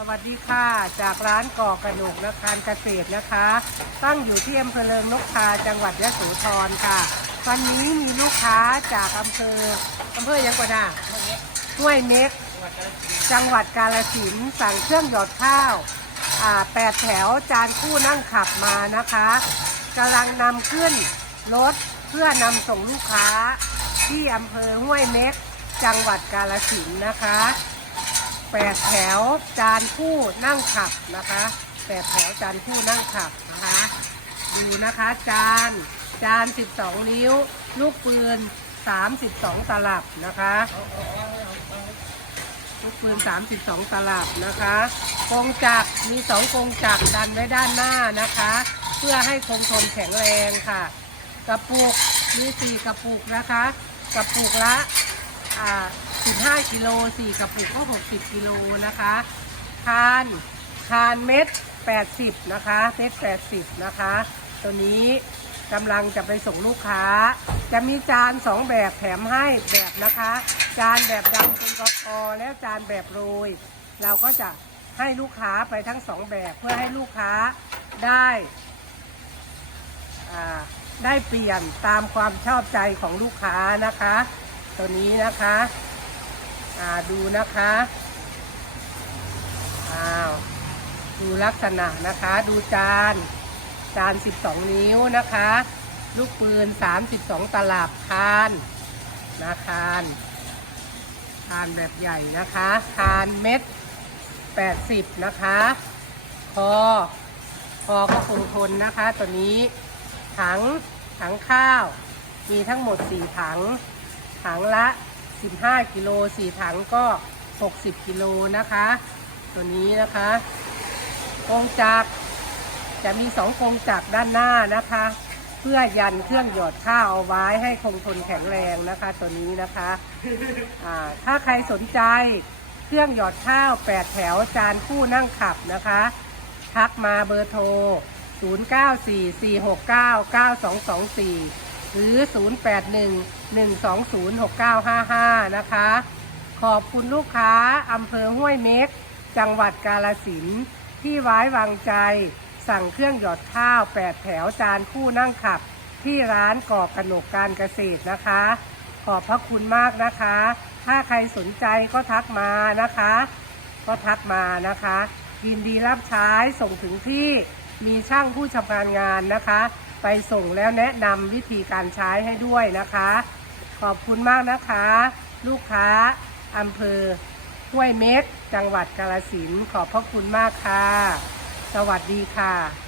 สวัสดีค่ะ จากร้านก่อกระหนกและคารเกษตรนะคะ ตั้งอยู่ที่อำเภอเริงนกทาจังหวัดยะโสธรค่ะ วันนี้มีลูกค้าจากอำเภออำเภอยังกว่าน่ะห้วยเม็ก จังหวัดกาฬสินธุ์สั่งเครื่องหยอดข้าวอ่าแปดแถวจานคู่นั่งขับมานะคะกำลังนำขึ้นรถเพื่อนำส่งลูกค้าที่อำเภอห้วยเม็ก จังหวัดกาฬสินธุ์นะคะ แปดแถวจานคู่นั่งขับนะคะแปดแถวจานคู่นั่งขับนะคะดูนะคะจานจาน 12 นิ้ว ลูกปืน 32 ตลับนะคะลูกปืน 32 ตลับนะคะกรงจักรมี 2กรงจักรดันไว้ด้านหน้านะคะ เพื่อให้คงทนแข็งแรงค่ะ กระปุกมี 4 กระปุกนะคะ กระปุกละอ่า 15กิโล4กระปุกก็ 60กิโลนะคะคานคานเม็ด 80 นะคะเม็ด 80 นะคะ ตัวนี้กำลังจะไปส่งลูกค้า จะมีจานสองแบบแถมให้แบบนะคะ จานแบบดำเป็นกอคอแล้วจานแบบโรย เราก็จะให้ลูกค้าไปทั้งสองแบบเพื่อให้ลูกค้าได้ได้เปลี่ยนตามความชอบใจของลูกค้านะคะ ตัวนี้นะคะ อ่าดูนะคะอ้าวดูลักษณะนะคะ ดูจานจาน 12 นิ้วนะคะ ลูกปืน 32 ตลับคานนะคานคานแบบใหญ่นะคะคานเม็ด 80 นะคะคอคอก็คงทนนะคะ ตัวนี้ถังถังข้าว มีทั้งหมด 4 ถัง ถังละ 15 กิโล 4 ถังก็ 60 กิโลนะคะ ตัวนี้นะคะกงจักรจะมีสองโครงจักรด้านหน้านะคะ เพื่อยันเครื่องหยอดข้าวเอาไว้ให้คงทนแข็งแรงนะคะ ตัวนี้นะคะอ่าถ้าใครสนใจเครื่องหยอดข้าว 8 แถวจานคู่นั่งขับนะคะ ทักมาเบอร์โทร 0944699224ห รือ 0811206955 นะคะ ขอบคุณลูกค้าอำเภอห้วยเม็ก จังหวัดกาลสินธุ์ที่ไว้วางใจ สั่งเครื่องหยอดข้าว 8 แถวจานคู่นั่งขับ ที่ร้านก่อกหนกการเกษตรนะคะ ขอบพระคุณมากนะคะ ถ้าใครสนใจก็ทักมานะคะ ก็ทักมานะคะ ยินดีรับใช้ส่งถึงที่มีช่างผู้ชำนาญงานนะคะ ไปส่งแล้วแนะนำวิธีการใช้ให้ด้วยนะคะ ขอบคุณมากนะคะ ลูกค้าอำเภอห้วยเม็กจังหวัดกาลสินขอบพระคุณมากค่ะ สวัสดีค่ะ